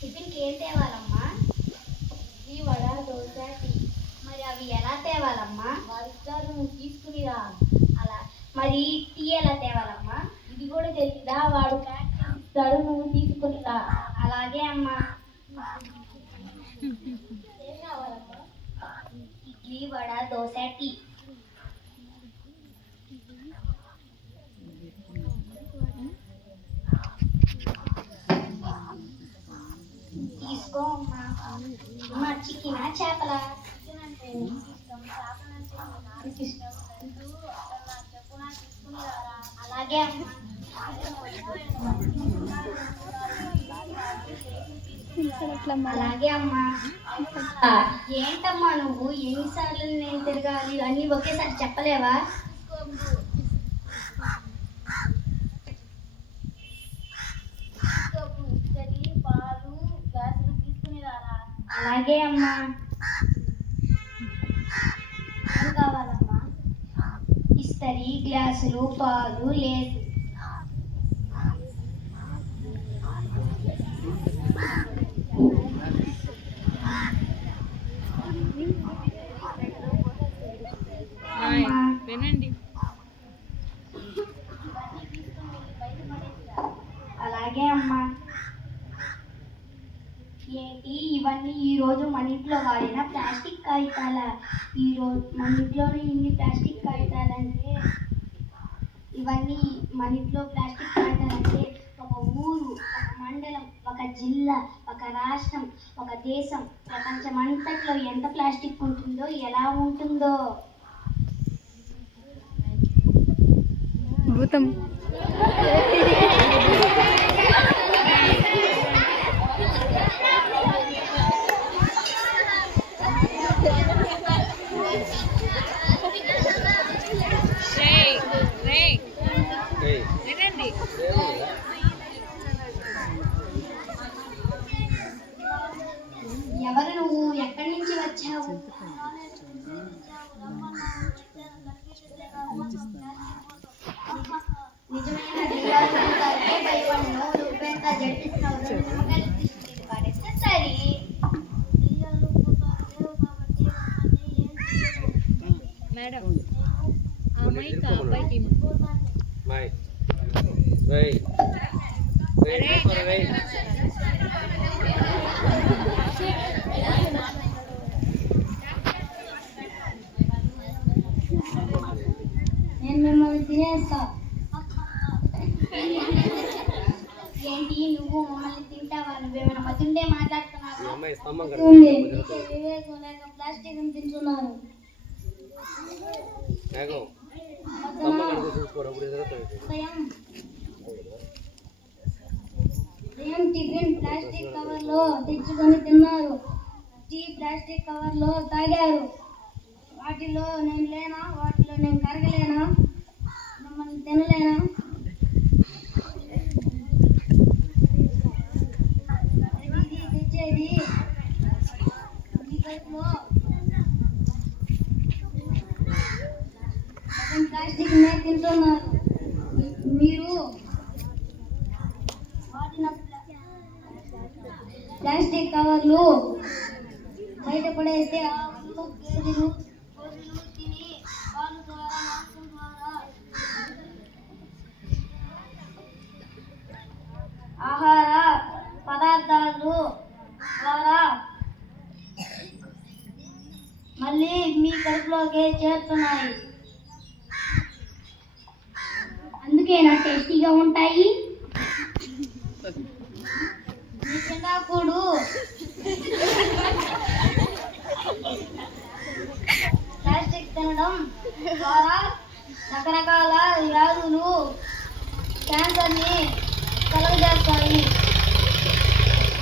టిఫిన్కి ఏం తేవాలమ్మా? ఈ వడ, దోశ, టీ. మరి అవి ఎలా తేవాలమ్మా? వారిస్తారు, నువ్వు తీసుకునిరా. అలా మరి టీ ఎలా తేవాలమ్మా? ఇది కూడా తెలీదా? వాడు ప్యాక్ చేస్తాడు, నువ్వు తీసుకునిరా. అలాగే అమ్మా. ఏం కావాలమ్మా? ఇడ్లీ, వడ, దోశ, టీ. తీసుకో అమ్మా. అమ్మ చికెనా చేపలా? అలాగే అమ్మా. అలాగే అమ్మా. ఏంటమ్మా నువ్వు ఎన్నిసార్లు నేను తిరగాలి? అన్నీ ఒకేసారి చెప్పలేవా? అలాగే అమ్మా. ఏం కావాలమ్మా? ఇస్తరి, గ్లాసులు, పాలు, లేదు. వినండి. అలాగే అమ్మా. ఏంటి ఇవన్నీ ఈరోజు మన ఇంట్లో వాడిన ప్లాస్టిక్ కాగితాల? ఈరోజు మన ఇంట్లోనే ఇన్ని ప్లాస్టిక్ కాగితాలంటే, ఇవన్నీ మన ఇంట్లో ప్లాస్టిక్ కాగితాలంటే ఒక ఊరు, ఒక మండలం, ఒక జిల్లా, ఒక రాష్ట్రం, ఒక దేశం, ప్రపంచమంతట్లో ఎంత ప్లాస్టిక్ ఉంటుందో, ఎలా ఉంటుందో. భూతం. ఎవరు నువ్వు? ఎక్కడి నుంచి వచ్చావు? నిజమైన దిగాలే భయపడను. నువ్వెంత జడిస్తున్నావు? సరే. మేడం అమ్మాయికి అబ్బాయికి నేను మిమ్మల్ని తినేస్తా. ఏంటి నువ్వు మమ్మల్ని తింటావా? నువ్వేమైనా మతుండే మాట్లాడుతున్నావా? వివేకం లేక ప్లాస్టిక్ తింటున్నారు. టిఫిన్ ప్లాస్టిక్ కవర్ లో తెచ్చుకొని తిన్నారు, టీ ప్లాస్టిక్ కవర్ లో తాగారు. వాటిలో నేను లేనా? వాటిలో నేను కరగలేనా? మిమ్మల్ని తినలేనా? తెచ్చేది ప్లాస్టిక్ నే తింటున్నారు. మీరు వాడిన ప్లాస్టిక్ కవర్లు బయటపడేస్తే ఆవులు, గేదెలు, గొర్రెలు తిని పాలు ద్వారా, మాంసం ద్వారా, ఆహార పదార్థాలు ద్వారా మళ్ళీ మీ కడుపులోకి చేరుతున్నాయి. అందుకేనా టేస్టీగా ఉంటాయి? కూడు ప్లాస్టిక్ తినడం ద్వారా రకరకాల వ్యాధులు, క్యాన్సర్ని కలుగజేస్తాయి.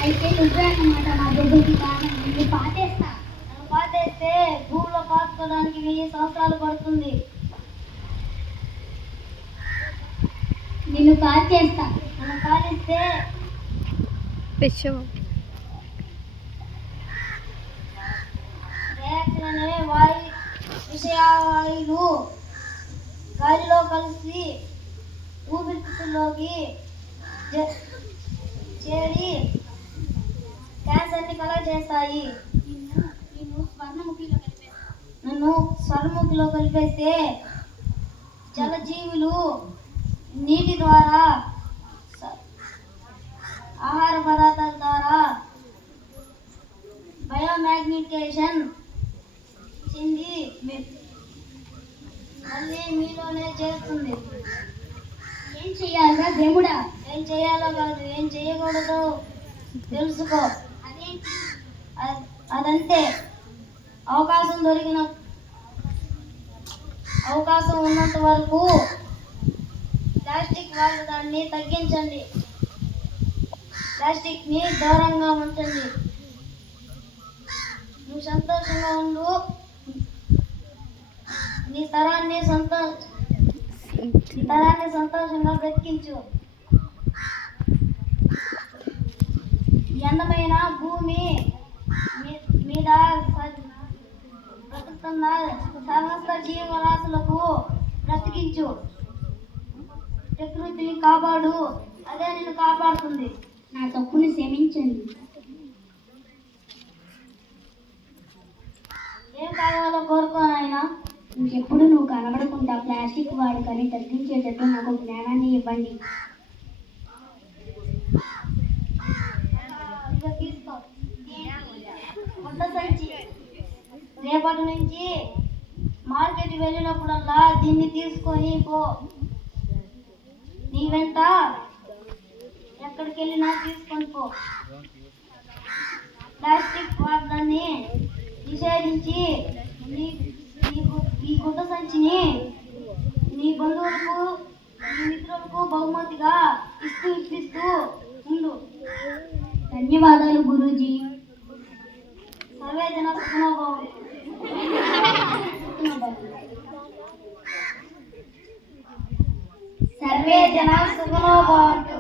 అయితే నువ్వే అన్నమాట నా దెబ్బకి కారణం. నిన్ను పాతేస్తా. నన్ను పాతేస్తే భూమిలో పాతుకోవడానికి 1000 సంవత్సరాలు పడుతుంది. నిన్ను కాల్చేస్తా. నన్ను కాలిస్తే రియాక్షన్ అనే విషవాయువులు గాలిలో శ్వాసలోకి చేరి క్యాన్సర్ని కలగ చేస్తాయి. నన్ను స్వర్ణముఖిలో కలిపేస్తే జలజీవులు నీటి ద్వారా, ఆహార పదార్థాల ద్వారా బయోమాగ్నిఫికేషన్ చెంది మళ్ళీ మీలోనే చేరుతుంది. ఏం చెయ్యాలరా దేవుడా? ఏం చేయాలో కాదు, ఏం చేయకూడదు తెలుసుకో. అదంతే. అవకాశం ఉన్నంత వరకు ప్లాస్టిక్ వాడడాన్ని తగ్గించండి. ప్లాస్టిక్ ని దూరంగా ఉంచండి. నువ్వు సంతోషంగా ఉండు. నీ తరాన్ని సంతోషంగా బ్రతికించు. ఈ అందమైన భూమి మీద బ్రతుకుతున్న సమస్త జీవరాశులకు బ్రతికించు. ప్రకృతిని కాపాడు, అదే నిన్ను కాపాడుతుంది. నా తప్పుని క్షమించండి. ఏం కావాలో కోరుకో నాయనా. ఇంకెప్పుడు నువ్వు కనబడకుండా ప్లాస్టిక్ వాడుకని తగ్గించేటట్టు నాకు జ్ఞానాన్ని ఇవ్వండి. తీసుకో. కొత్త సంచి. రేపటి నుంచి మార్కెట్ వెళ్ళినప్పుడల్లా దీన్ని తీసుకొని పో. నీ వెంట ఎక్కడికి వెళ్ళినా తీసుకొని పో. ప్లాస్టిక్ వాడడాన్ని నిషేధించి ఈ గుడ్డ సంచిని నీ బంధువులకు, నీ మిత్రులకు బహుమతిగా ఇప్పిస్తూ ఉండు. ధన్యవాదాలు గురూజీ. సర్వే జన సుఖినో భవంతు. సర్వే జన సుఖినో భవంతు.